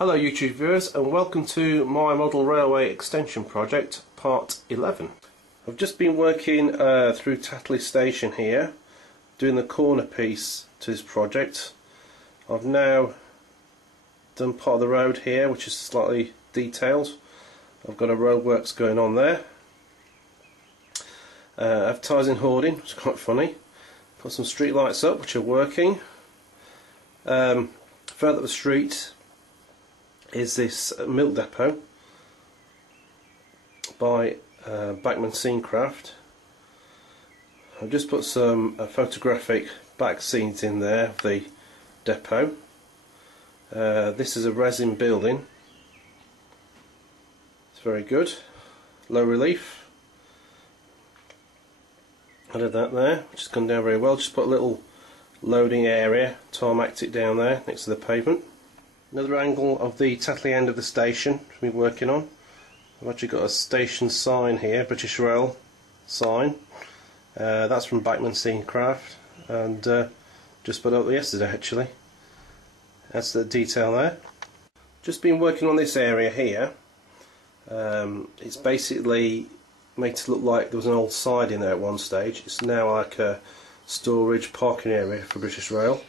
Hello YouTube viewers, and welcome to my model railway extension project part 11. I've just been working through Tatley station here, doing the corner piece to this project. I've now done part of the road here, which is slightly detailed. I've got a roadworks going on there. Advertising hoarding, which is quite funny. Put some street lights up, which are working. Further up the street is this milk depot by Bachmann Scenecraft. I've just put some photographic back scenes in there of the depot. This is a resin building. It's very good, low relief. I did that there, which has gone down very well. Just put a little loading area, tarmacked it down there next to the pavement. Another angle of the Tatley end of the station to be working on. I've actually got a station sign here, British Rail sign. That's from Bachmann Scenecraft, and just put up yesterday actually. That's the detail there. Just been working on this area here. It's basically made to look like there was an old siding there at one stage. It's now like a storage parking area for British Rail.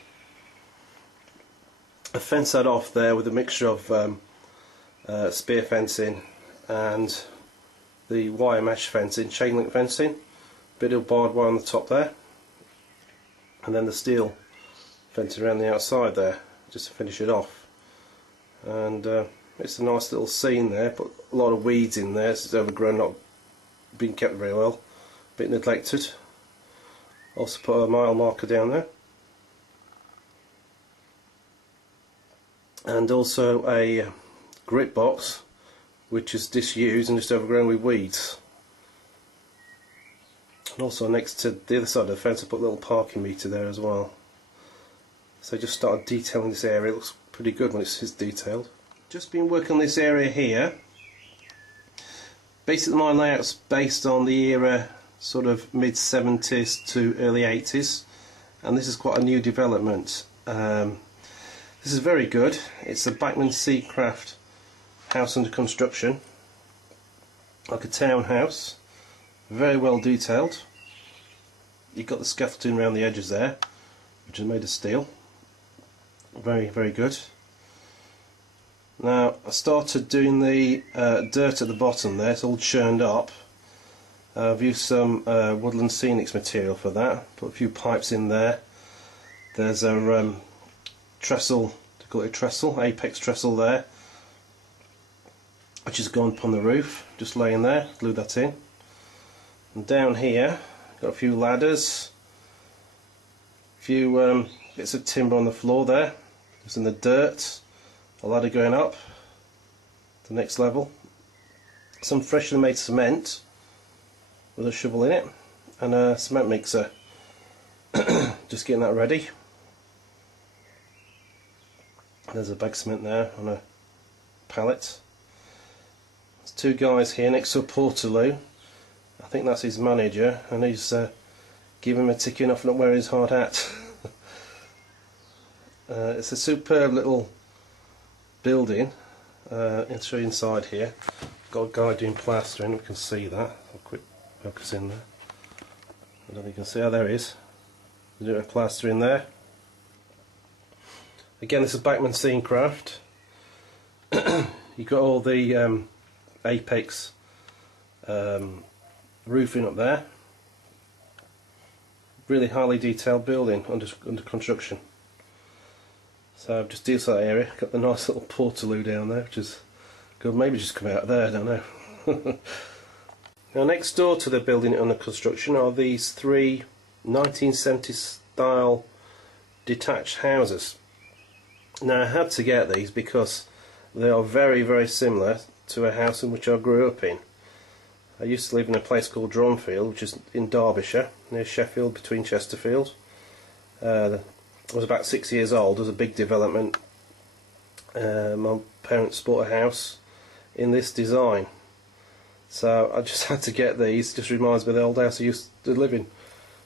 I fenced that off there with a mixture of spear fencing and the wire mesh fencing, chain link fencing, bit of barbed wire on the top there, and then the steel fencing around the outside there just to finish it off. And it's a nice little scene there. Put a lot of weeds in there, so it's overgrown, not been kept very well, a bit neglected. Also put a mile marker down there, and also a grit box which is disused and just overgrown with weeds. And also next to the other side of the fence I put a little parking meter there as well. So just started detailing this area. It looks pretty good when it's detailed. Just been working on this area here. Basically my layout's based on the era sort of mid 70s to early 80s, and this is quite a new development. This is very good. It's a Bachmann Scenecraft house under construction, like a townhouse, very well detailed. You've got the scaffolding around the edges there, which is made of steel. Very, very good. Now I started doing the dirt at the bottom there. It's all churned up. I've used some Woodland Scenics material for that. Put a few pipes in there. There's a trestle, they call it a trestle, apex trestle there, which has gone up on the roof, just laying there. Glue that in. And down here got a few ladders, a few bits of timber on the floor there. It's in the dirt. A ladder going up to the next level. Some freshly made cement with a shovel in it, and a cement mixer. Just getting that ready. There's a bag of cement there on a pallet. There's two guys here next to a portaloo. I think that's his manager, and he's giving him a ticking off not wearing his hard hat. It's a superb little building. I'll show you inside here. Got a guy doing plastering, we can see that. I'll quick focus in there. I don't think you can see. Oh, there he is. He's doing a plastering there. Again, this is Bachmann Scenecraft. You've got all the apex roofing up there. Really highly detailed building under construction. So I've just detailed that area. Got the nice little portaloo down there, which is good. Maybe just come out of there, I don't know. Now next door to the building under construction are these three 1970s style detached houses. Now I had to get these because they are very, very similar to a house in which I grew up in. I used to live in a place called Dronfield, which is in Derbyshire, near Sheffield, between Chesterfield. I was about 6 years old. There was a big development. My parents bought a house in this design, so I just had to get these. It just reminds me of the old house I used to live in.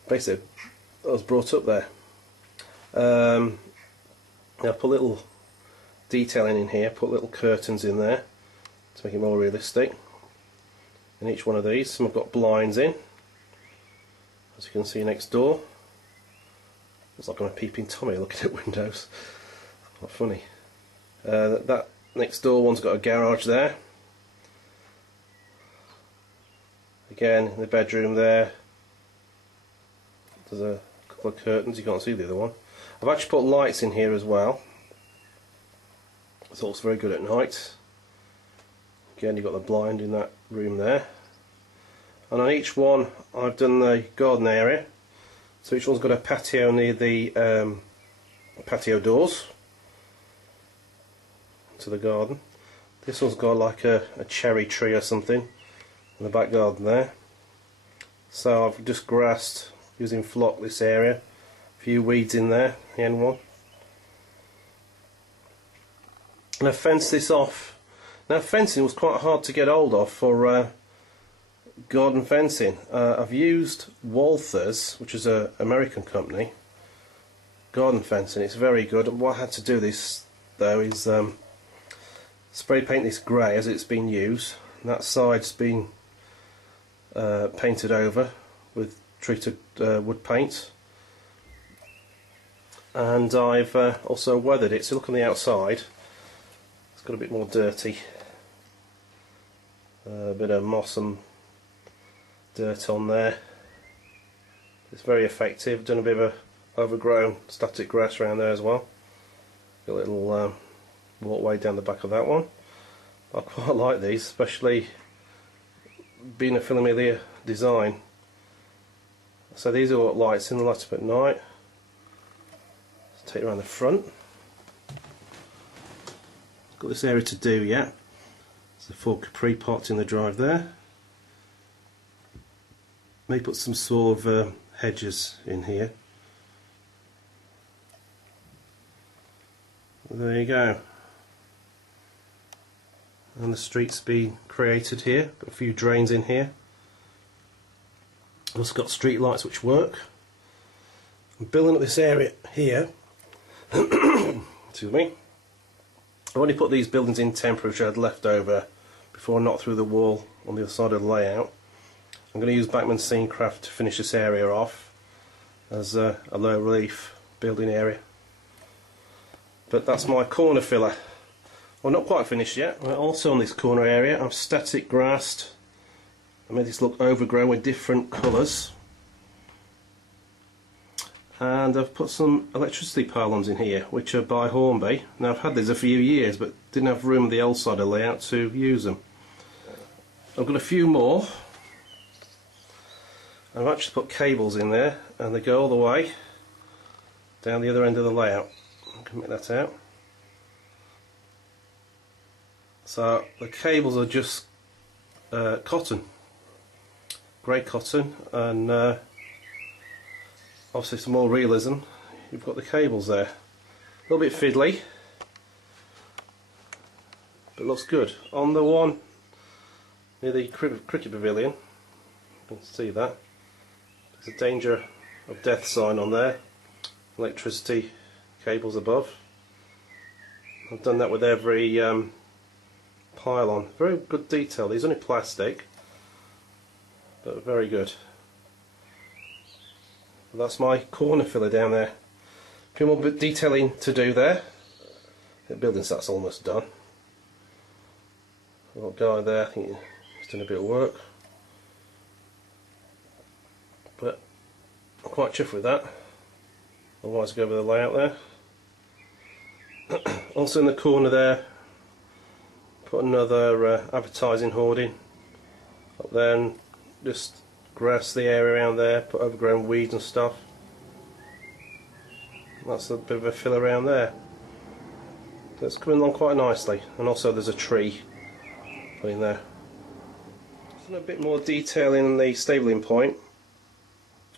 Basically, I was brought up there. Now put a little detailing in here, put little curtains in there to make it more realistic. In each one of these, some have got blinds in, as you can see next door. It's like I'm a peeping Tommy looking at windows. Quite funny. That next door one's got a garage there. Again, in the bedroom there, there's a couple of curtains. You can't see the other one. I've actually put lights in here as well. It's also very good at night. Again, you've got the blind in that room there. And on each one I've done the garden area. So each one's got a patio near the patio doors to the garden. This one's got like a cherry tree or something in the back garden there. So I've just grassed using flock this area. A few weeds in there, the end one. And I fenced this off. Now fencing was quite hard to get hold of for garden fencing. I've used Walthers, which is an American company, garden fencing. It's very good. And what I had to do this though is spray paint this grey as it's been used. And that side's been painted over with treated wood paint. And I've also weathered it. So look on the outside. It's got a bit more dirty. A bit of moss and dirt on there. It's very effective. Done a bit of a overgrown static grass around there as well. Got a little walkway down the back of that one. I quite like these, especially being a familiar design. So these are what lights in, the light up at night. Let's take it around the front. Got this area to do yet. There's the 4 Capri pots in the drive there. May put some sort of hedges in here. There you go. And the street's been created here. Got a few drains in here. Also got street lights which work. I'm building up this area here. Excuse me. I've only put these buildings in temporary which I had left over before I knocked through the wall on the other side of the layout. I'm going to use Bachmann Scene Craft to finish this area off as a low relief building area. But that's my corner filler. Well, not quite finished yet. Also on this corner area I've static grassed. I made this look overgrown with different colours. And I've put some electricity pylons in here which are by Hornby. Now I've had these a few years but didn't have room on the old side of the layout to use them. I've got a few more. I've actually put cables in there and they go all the way down the other end of the layout. I can make that out. So the cables are just cotton, grey cotton, and obviously some more realism. You've got the cables there. A little bit fiddly, but looks good. On the one near the cricket pavilion, you can see that. There's a danger of death sign on there. Electricity cables above. I've done that with every pylon. Very good detail. These are only plastic, but very good. That's my corner filler down there. A few more bit detailing to do there. The building set's almost done. Little guy there, I think he's done a bit of work. But I'm quite chuffed with that. Otherwise go over the layout there. Also in the corner there, put another advertising hoarding up there and just grass the area around there, put overgrown weeds and stuff. That's a bit of a fill around there. That's coming along quite nicely. And also there's a tree put in there. Just a bit more detail in the stabling point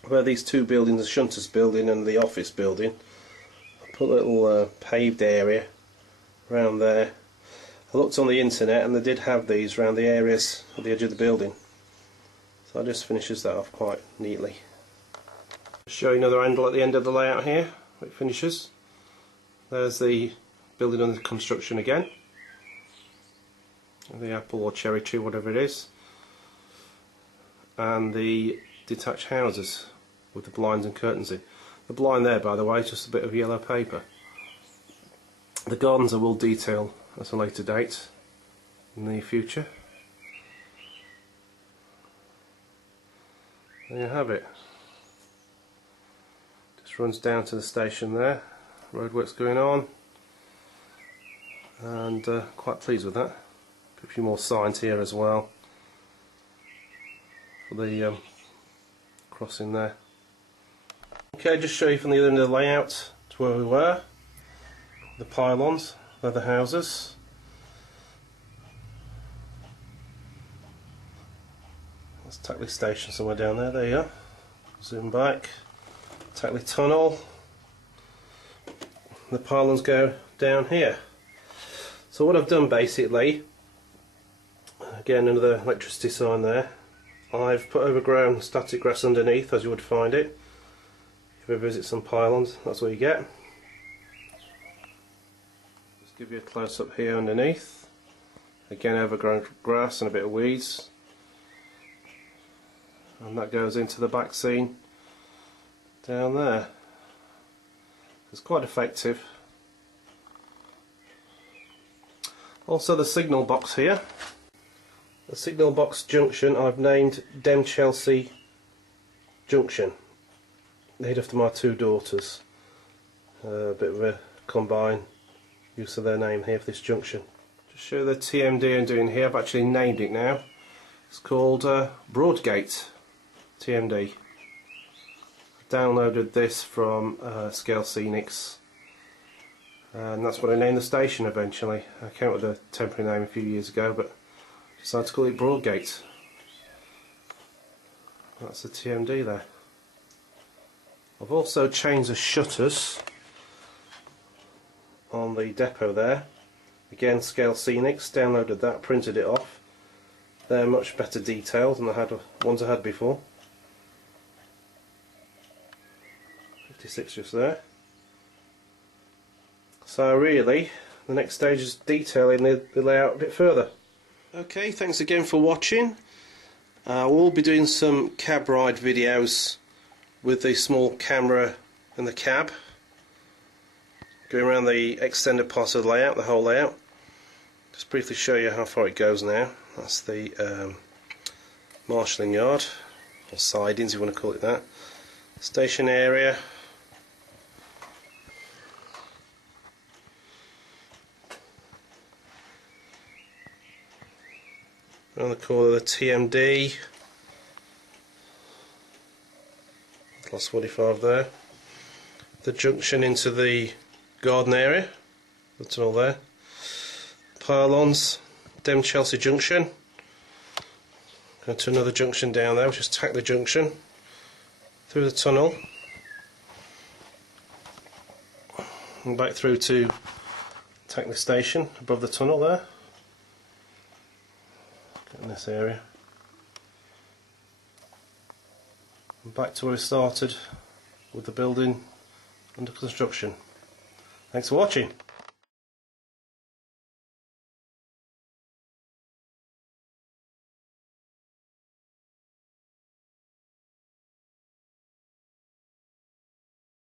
where these two buildings, the Shunters building and the office building. I put a little paved area around there. I looked on the internet and they did have these around the areas at the edge of the building. So I just finishes that off quite neatly. Show you another angle at the end of the layout here, where it finishes. There's the building under construction again. The apple or cherry tree, whatever it is. And the detached houses with the blinds and curtains in. The blind there, by the way, is just a bit of yellow paper. The gardens I will detail at a later date in the future. There you have it. Just runs down to the station there. Roadworks going on, and quite pleased with that. A few more signs here as well for the crossing there. Okay, just show you from the other end of the layout to where we were. The pylons, they're the houses. Let's Tackley station somewhere down there. There you are. Zoom back. Tackley tunnel. The pylons go down here. So what I've done basically, again another electricity sign there, I've put overgrown static grass underneath as you would find it. If you ever visit some pylons, that's what you get. Just give you a close up here underneath. Again, overgrown grass and a bit of weeds. And that goes into the back scene down there. It's quite effective. Also the signal box here. The signal box junction I've named Chelsea Junction. Named after my two daughters. A bit of a combined use of their name here for this junction. Just show the TMD I'm doing here. I've actually named it now. It's called Broadgate TMD. Downloaded this from Scale Scenics, and that's what I named the station eventually. I came up with a temporary name a few years ago, but decided to call it Broadgate. That's the TMD there. I've also changed the shutters on the depot there. Again, Scale Scenics, downloaded that, printed it off. They're much better detailed than the ones I had before. 56 just there. So really, the next stage is detailing the layout a bit further. Okay, thanks again for watching. We'll be doing some cab ride videos with the small camera in the cab, going around the extended part of the layout, the whole layout. Just briefly show you how far it goes now. That's the marshalling yard, or sidings if you want to call it that. Station area. Around the corner the TMD, class 45 there, the junction into the garden area, the tunnel there, pylons, Chelsea Junction, go to another junction down there which is Tackley Junction, through the tunnel and back through to Tackley Station above the tunnel there. In this area, and back to where we started with the building under construction. Thanks for watching.